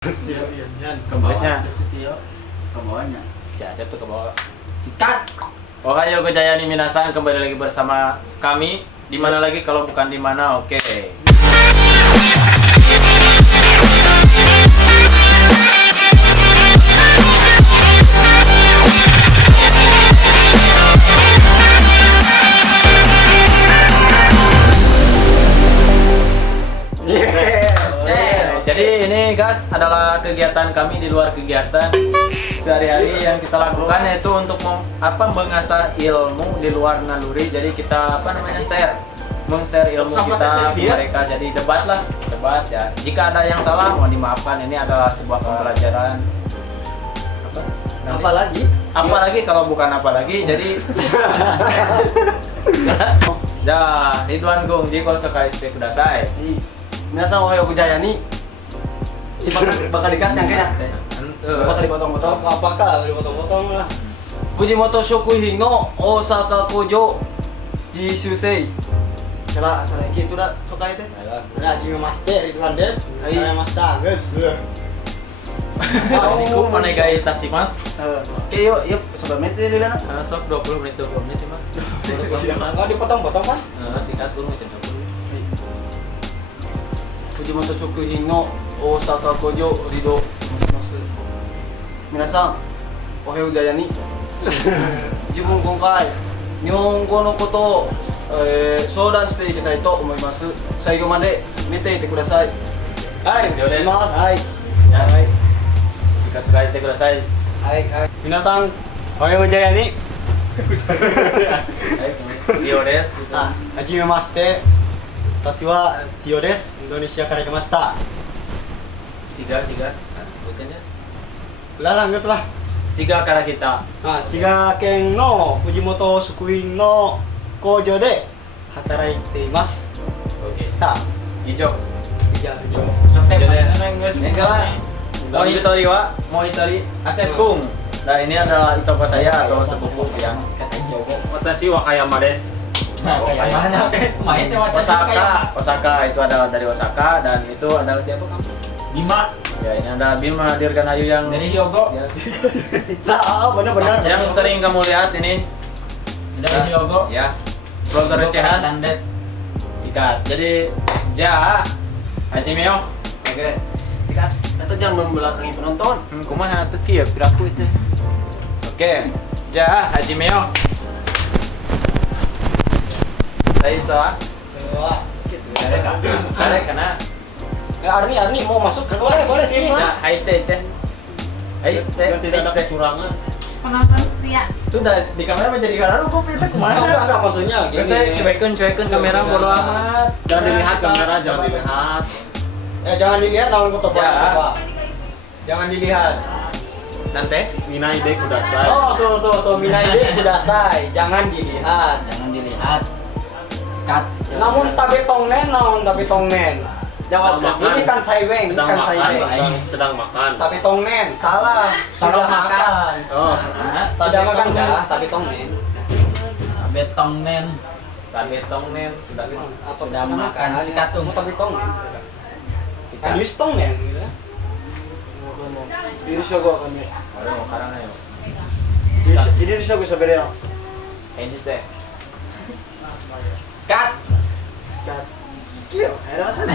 Ke bawah. Ke bawahnya. Siapa tuh ke bawah? Sikat. Ohayo Gojayani minasan, kembali lagi bersama kami. Di mana lagi kalau bukan di mana? Oke. Jadi ini guys adalah kegiatan kami di luar kegiatan sehari-hari yang kita lakukan, yaitu untuk mengasah ilmu di luar naluri. Jadi kita share ilmu kita ke mereka. Jadi debat ya. Jika ada yang salah mohon dimaafkan. Ini adalah sebuah pembelajaran. Apalagi kalau bukan apalagi. Jadi ya Ridwan Gung Jiko Sekai Ste Kudasai. Minasan ohayo gojayani. Bakal dikat yang kayaknya. Bakal dipotong-potong. Apakah dipotong-potong lah. Fujimoto Shokuhin no Osaka Kojo Jisusei. Salah gitu dah sokai teh. Hajime master Ridwan des. Master geus. Asiku onegai itashimasu. Oke yuk sabar menit dulu kan. Sok 20 menit mah. Enggak dipotong-potong kan? Sikat dulu macam 20. Fujimoto Shokuhin no Osaka Kojo Rido Shimasu. Minasan ohayo gojayani. 自分今回日本語のことを、相談していきたいと思います。最後まで見ていてください。はい、以上です。はい。Ya. はい。 Jika suka ite kudasai. はいはい。皆さん、おはようございます。 Tio desu. はじめまして。私はティオです。インドネシアから来ました。 Siga. Bukannya. Larang geus lah. Siga karena kita. 滋賀県の藤本食品の工場で働いています。 Oke. さあ、 Ijo. 以上。 Mohitori Asep Kung. Nah ini adalah itoko saya atau sepupu yang Watashi Wakayama desu. Osaka itu adalah dari Osaka, dan itu adalah siapa kamu? Bima Ya ini ada Bima Dirganayu yang dari Hyogo. benar-benar. yang sering kamu lihat ini. Dari Hyogo. Ya, vlogger recehan. Tandes. Sikat. Jadi ja Hajimeo. Oke. Sikat. Atau jangan membelakangi penonton. Kumaha tuh kieu piraku itu. Oke. Ja Hajimeo. Saisa. Kare kana. Arni mau masuk kan? Boleh sini. Ya, aite. Tidak ada kecurangan. Penonton setia. Itu udah di kamera menjadi karena kok kita kemana? Enggak maksudnya gini. Saya cuekin kamera bodo amat. Jangan dilihat kamera, jangan dilihat. Jangan dilihat lawan foto Ya. Jangan dilihat. Nanti Minai de kudasai. So minai de kudasai. Jangan dilihat. Jangan dilihat. Sikat. Namun tapi tongnen. Jawab. Ini kan saiweng, sedang makan. Tapi tongnen, salah. Sudah makan. Oh, Sudah makan enggak? Tapi tongnen. Betongnen. Tabetongnen sudah Sudah makan sikatung. Tapi tongnen. Anjus tongnen gitu. Diri shogo kami. Baru mau karang ayo. Ini shogo sabere. Ini sih. Cut. Iya, ada sana.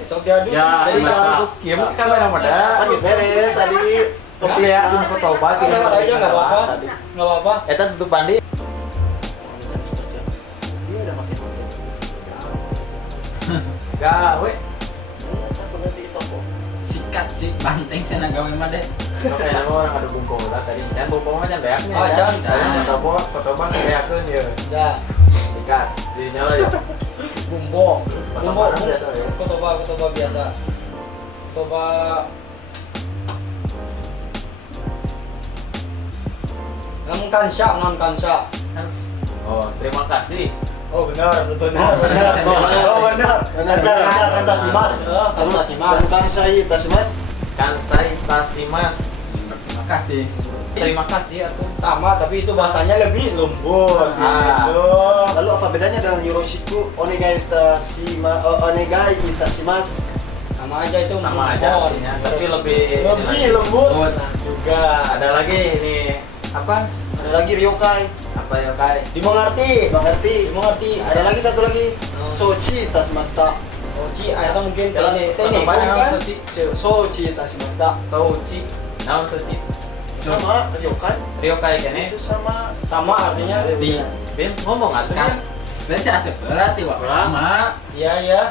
Sok diadu. Ya, masa. Ya mungkin kamera modal. Kan beres tadi. Terus ya, aku tobat. Lewat aja enggak apa-apa. Enggak apa-apa. Eta tutup mandi. Ini udah pakai konten. Gawe. Sikat sih banteng sana gawe mah deh. Oke, nama orang ada bungkung lah tadi. Dan bungkung mah can beaknya. Oh, can. Foto bang beakeun ya. Ya, Sikat. Dinyala ya. bumbo. Biasa ya. Kotoba biasa. Kotoba non kansha. Oh, terima kasih. Oh benar. Kansha shimasu. Kansai Tasimas. Terima kasih. Terima kasih atuh. Sama, tapi itu bahasanya lebih lembut gitu. Lalu apa bedanya dengan Yoroshiku onegai itashimasu? Sama sama aja itu sama aja mohon. artinya, tapi lebih lembut juga. Ada lagi ini apa? Ada lagi ryokai. Apa ya kai? Dimengerti. Dimengerti. Ada lagi satu lagi. Sochi tasmasta. Oci atau mungkin Jalan ini apa kan? nama Sochi? Sochi tasmasta. Sochi. Nama Sochi. Sama ryokai. Ryokai kene. Itu sama. Sama artinya. Di Bin ngomong atuh kan. ya. Berarti asep berarti Wak. Lama. Iya iya.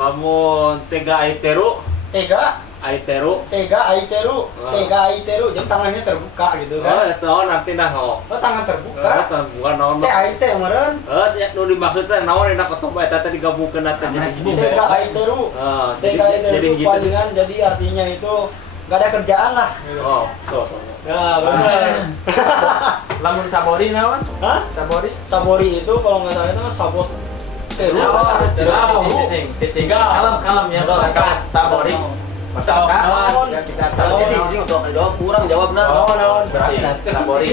Lamun tega aiteru, Tega, aiteru. aiteru. Jadi tangannya terbuka gitu Oh, kan. eta naon artina ho. Oh, tangan terbuka. Eta bukan naon Teh mah. aite meureun. Ya nu dimaksud teh naon enak ketemu eta teh digabungkeun eta jadi hiji. Tega aiteru. Tega aiteru gitu. palingan jadi artinya itu nggak ada kerjaan lah. Oh, so. Ya benar. Lamun sabori naon? Hah? Sabori. Sabori itu kalau nggak salah itu mah sabot teru. Titik. Kalem ya masyarakat sabori. Masyarakat yang singkat sabori. Jawab kurang jawab Naon berarti sabori.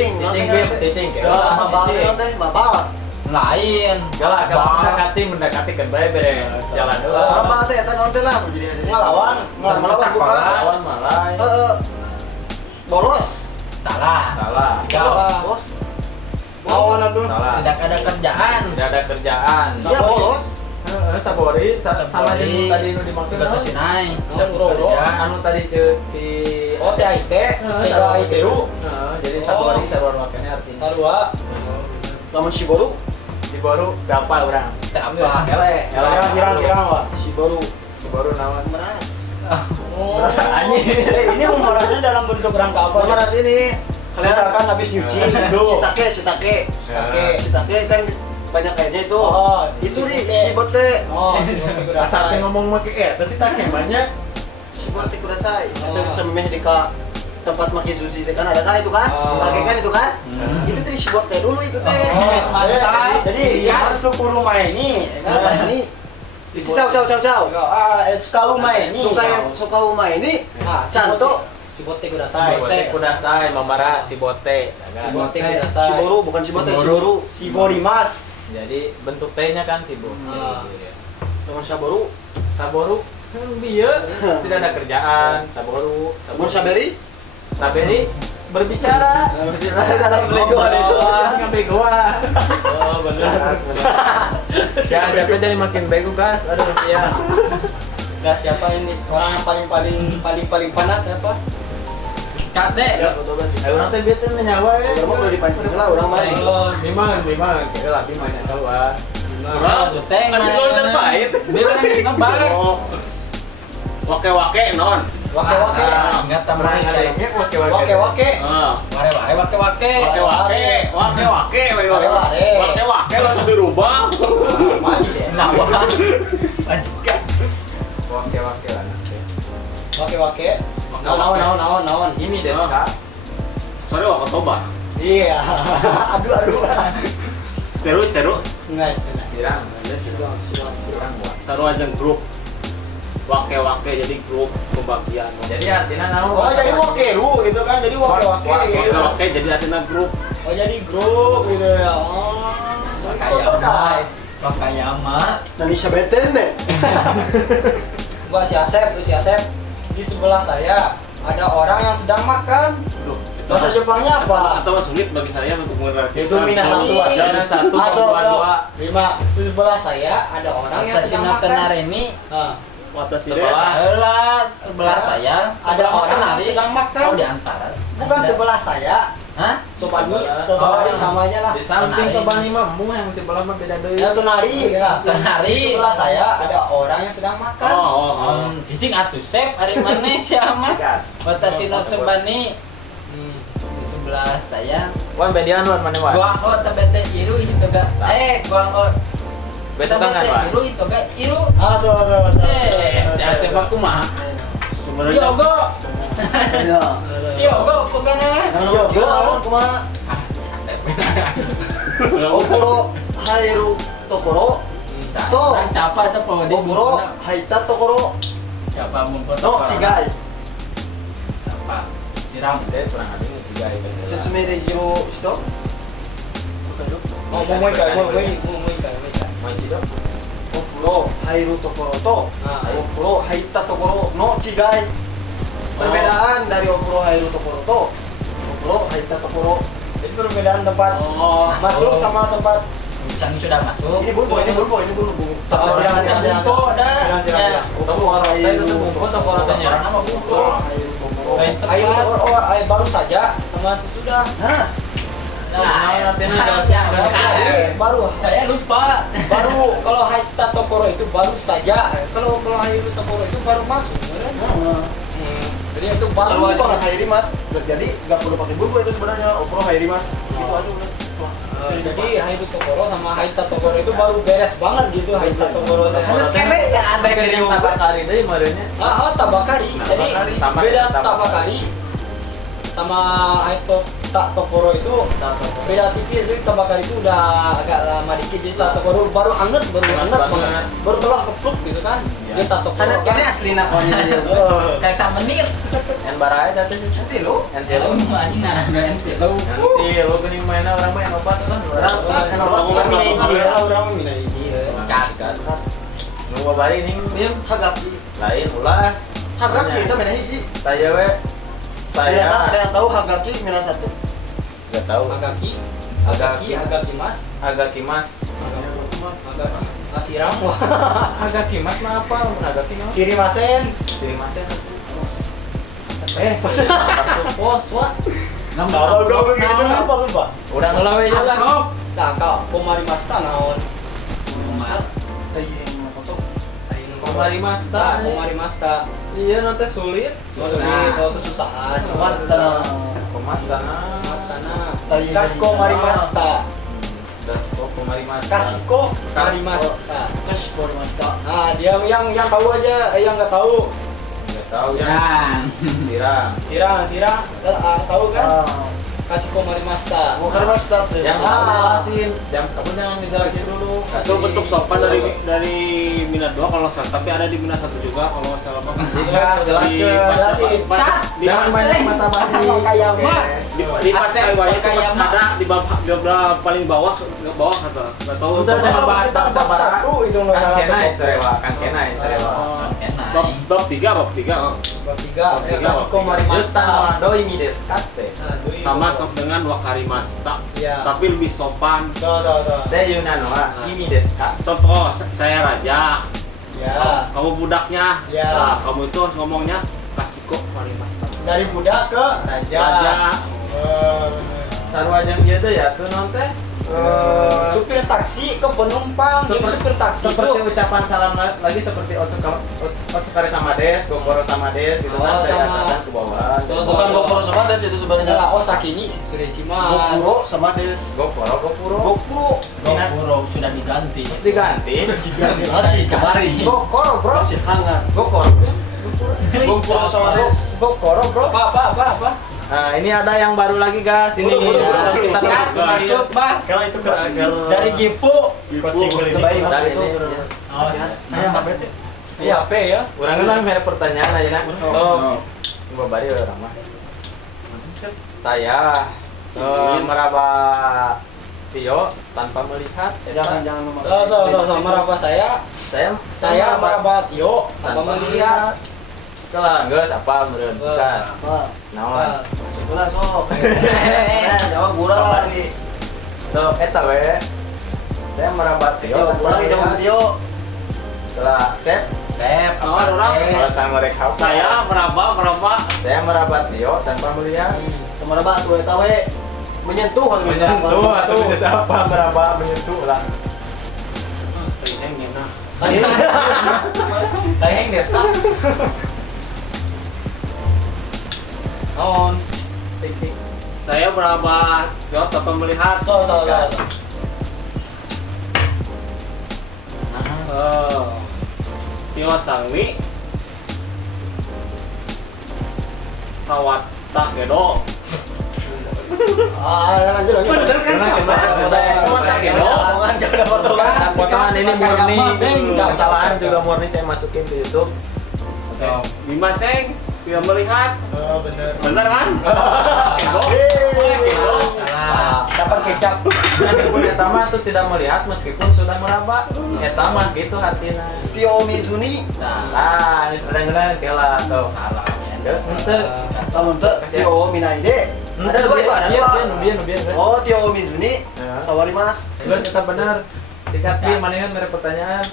Cicing. Jawab babal. Lain. Galak mendekati kan bae bere jalan heula. Apa teh eta naon teh lah jadi Ngelawan Masak bukan. Lawan malai. Bolos. Salah. Salah. Bos. Lawan atuh. Salah. Tidak ada kerjaan. Tidak ada kerjaan. Iya bolos. Sabori sama yang tadi nu dimaksud Sudah naon? kesinai. Yang bro. Anu tadi si Oh teh aite, tega aiteru. jadi sabori wakilnya artinya Sarua. lamun Shiboru. si baru gampang orang. Apa? Ele. Girang wah. Shiboru. Si baru naon? Meras. Merasa anjing. Ini memerasnya dalam bentuk rangka apa? Meras ini Misalkan habis nyuci gitu. Shitake kan banyak kayaknya itu. Oh, Itu di shibot teh. Oh, Asal teh ngomong make terus si take banyak. Shibot teh kudasai. Itu semeh di ka tempat maki sushi teh kan ada kan itu kan? Pakai kan itu kan? Itu teh shibot teh dulu itu teh. Jadi masuk ke rumah ini. Ini Ciao. Suka rumah ini. Suka rumah ini. Santo. Si bote kudasai. Bote kudasai mamara si bote. Si bote kudasai. Shiboru bukan shibote, Shiboru. Shiborimas. Jadi bentuk T-nya kan si bote. Teman Shiboru. Saboru dia tidak ada kerjaan. Saboru. Teman Saberi. Saberi berbicara. Masih dalam begoan itu. Nggak begoan. Oh, benar. Jangan sampai jadi makin bego gas. Aduh Iya. Nah, siapa ini orang yang paling panas siapa? Kate. Orang teh biasa nyawa ya. Orang udah dipancing lah orang mah. Oh, Bimang, kira lah Bimang yang tahu ah. Teng. Kan kalau terbaik. Dia kan ngebak. Oh. Wake non. Wake. Ingat tambahan Ada kayak Wake. ware wake. Wake langsung dirubah. Maji deh. Nawa. Wake lah. Wake. Naon. Ini desu ka? Sorry wak toba. Iya. Aduh. Steru. Nice. Sirang buat. Sarua jeung grup. Wake jadi grup pembagian. Jadi artinya naon? Oh, jadi wakeru gitu kan. Jadi wake gitu. Wake jadi artinya grup. Oh, jadi grup gitu ya. Oh. Wakayama. Nani sabeten deh. Gua si Asep. Di sebelah saya ada orang yang sedang makan. Loh, Bahasa Jepangnya apa? Atau sulit bagi saya untuk menerapkan. Itu minasang tua. Satu, dua. 5. Sebelah saya ada orang yang sedang makan. ini Nah, Watas sebelah saya ada orang yang sedang makan. Oh di antara. Bukan sebelah saya. Hah? Sobani, Sobani samanya lah. Di samping Nari. Sobani mah mu yang sebelah mah beda deui. Ya tunari ya. Tunari. Di sebelah saya ada orang yang sedang makan. Cicing atuh sep ari mana siapa? Watasino sebani di sebelah saya. Wan bedian wan mana wan? Guang o tabete iru itu ga. Guang o Betul kan wan? iru itu ga iru. Tuh. Saya sepak kumaha. Sebenarnya Yogo. Yogo pokoknya. Yogo lawan kumaha? Okuro hairu tokoro. Tuh. Capa tuh pawadi. Okuro haita tokoro. Capa mumput. No, cigai. Capa. Siram. Deh kurang ada nih tiga itu. Sesuai dengan jiro stop. Mau kai. Main cido. Ofuro hairu tokoro to Nah, ofuro haita tokoro no chigai. Perbedaan dari ofuro hairu tokoro to ofuro haita tokoro. Jadi perbedaan tempat Oh, masuk sama tempat Misalnya sudah masuk. Ini bulbo. Toko silang, rata silang, bungko dah. silang, silang, Ya. silang. Toko rata itu bungko, toko rata nyerang sama bungko. Lain air tempat. air baru saja sama sesudah. Nah, Nah, Baru saya lupa. baru kalau Haita Tokoro itu baru saja. Kalau Haita Tokoro itu baru masuk. Bener? Jadi itu baru kalau ada banget. hairimas, jadi nggak perlu pakai bulbo itu sebenarnya ofuro hairimas. Gitu aja udah. Jadi Haita Tokoro sama Haita Tokoro itu baru beres banget gitu Haita Tokoro. Kene ya ada yang tabakari deh marahnya. Tabakari. Jadi Tabakari. beda tabakari sama Haita Tokoro itu beda tipis. Jadi tabakari itu udah agak lama dikit. Jadi Tokoro baru anget banget. Baru keluar kepluk gitu kan. Dia Tokoro. Kene asli nakonnya. Kayak sak menit. Yang barai tadi Nanti lo. nanti Kalau lo anjing ngarang ente lo. nanti lo gini mainnya orang main obat kan Orang Minaiji ya, orang Minaiji ya. kan lu balik nih dia Hagaki. lain ulah Hagaki itu beda hiji. saya we Ada saya yang tahu Hagaki minus 1. nggak tahu Agaki Mas. agak kimas Agaki Asiram. agak kimas mah apa agak kimas Kirimasen. sini masnya Pos, wah. Tahu Kalau begitu apa lupa? udah ngelawe aja lah Nah, kau komari masta naon? komari mas Tak, tak komari masta. iya nanti sulit Sulit, kalau kesusahan. komas tanah Tanah. Kasko mari masta. dan komari mas Kasiko mari Kasko. masta. Kashiko masta. Nah, dia yang tahu aja, yang nggak tahu. nggak tahu ya Sirang. sirang Sirang, tahu kan? Kasiko mari masta. Mau karena masta tuh. yang Ah. jelasin kamu jangan dijelasin dulu itu bentuk sopan dari minat 2 kalau nggak salah, tapi ada di minat 1 juga kalau nggak salah. Iya, Jelasin. jangan banyak basa-basi Kayak mah. Di pas Asep kayak itu kayak pas mah. ada di bawah paling bawah kata nggak tahu. Udah, Bab- udah. bahas bab sabar. Satu itu nggak kan salah. kenai serewa kan kenai serewa bab 3 bab 3 Bab tiga, Kasiko mari Justa masta. no doi mi desu kate sama dengan wakarimasta, Iya. tapi lebih sopan. Tuh. de yuna no wa imi desu ka Contoh, saya raja, Ya. kamu budaknya. Ya. Nah, kamu itu harus ngomongnya kasiko warimasta. Dari budak ke raja. Raja. sarua jeung ieu teh ya tuh non teh Supir taksi ke penumpang. Jadi supir taksi seperti itu ucapan salam lagi seperti otsukare sama des, gokoro sama des gitu Oh, kan dari sama. atasan ke bawah. Tuh. Bukan Gokuro sama Des itu sebenarnya. adalah Osakini si Suresimas. Gokuro sama Des. Gokuro. Gokuro. Minat Gokuro sudah diganti. terus diganti. Kemarin. Gokoro, Bro. Masih hangat. Gokoro. Gokuro sama Des. Gokoro, Bro. Apa? Nah, ini ada yang baru lagi, guys. Ini kita Kan masuk, Bang. Kalau itu ke Dari Gipu. Kucing dari dari ini. Oh, Iya, P ya. Orang kan ada pertanyaan aja nah. Oh. Coba bari orang mah. Saya meraba Tio tanpa melihat. jangan Tuh, meraba saya. Saya meraba Tio tanpa melihat. Kelah, geus apa meureun bukan. Naon? Sebelah sok. Jawab gurau. Bari. So, eta we. Saya meraba Tio. Gurau jawab Tio. Kelah, Sep. Orang Alasan mereka saya meraba. Saya meraba Tio tanpa melihat. Kemana bak tuh eta we menyentuh Menyentuh atau apa meraba menyentuh lah. Tayang desa. On. Tik. Saya meraba jawab tanpa melihat. Tuh. Tio Sangmi Sawata Gedo. Lanjut. Potongan ini murni, kesalahan juga murni saya masukin di YouTube. Bima Seng tidak melihat. Oh, bener. Bener kan? Gedo. Salah. dapat kecap. Eta mah tuh tidak melihat meskipun sudah meraba. Eta mah gitu artinya. Tio Mizuni. Ah, geus dengeurna keula sok. Salah. Henteu. Lamun teu Tio Minaide. Ada dua itu, ada dua. Nubian guys. Oh, Tio Mizuni. Ya. Sawari Mas. Geus eta bener. Sikat pi manehna mere pertanyaan.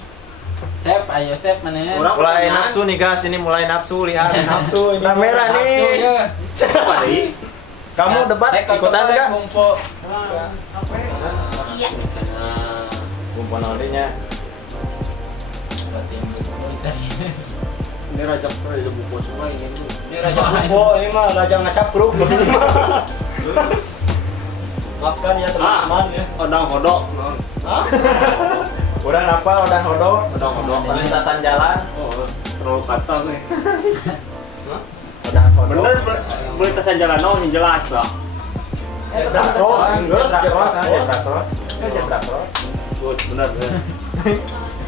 Sep, ayo Sep mana ya? Orang Mulai pertanyaan. nafsu nih guys, ini mulai nafsu lihat. Nafsu ini. Kamera Nafsu nih. ya. Apa deh? Kamu debat ikutan enggak? Kumpul. Iya. Kumpul nantinya. Ini raja buku semua ini. Ini Raja Bubo, ini mah Raja Ngacapruk. Maafkan ya teman-teman ya. Odang hodok. Hah? Urang apa? Udah hodok. Odang hodok. Lintasan jalan. Oh, terlalu kata nih. Udah hodok. Bener, melintasan jalan yang jelas lah. Zebra cross, Inggris, zebra cross. Zebra cross. Good, bener.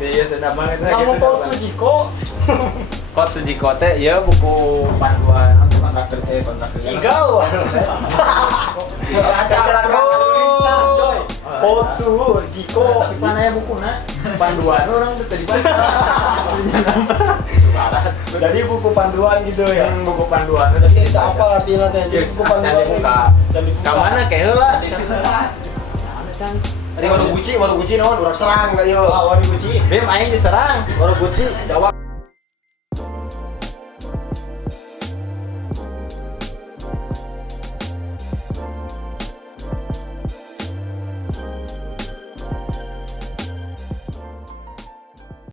Iya sudah banget. Kamu kok Sujiko? Kot Sujiko teh ya buku panduan kontrak kerja. Igau. Kecelakaan lalu lintas, coy. Kotsu, Jiko. Tapi mana ya bukunya? Panduan orang tuh tadi baca. Jadi buku panduan gitu ya. Buku panduan. Ini apa artinya teh? Jadi buku panduan. dibuka. Dan dibuka. Kamana kayak heula. Tadi warung guci naon urang serang enggak ieu. Warung guci. Bim aing diserang. Warung guci jawab.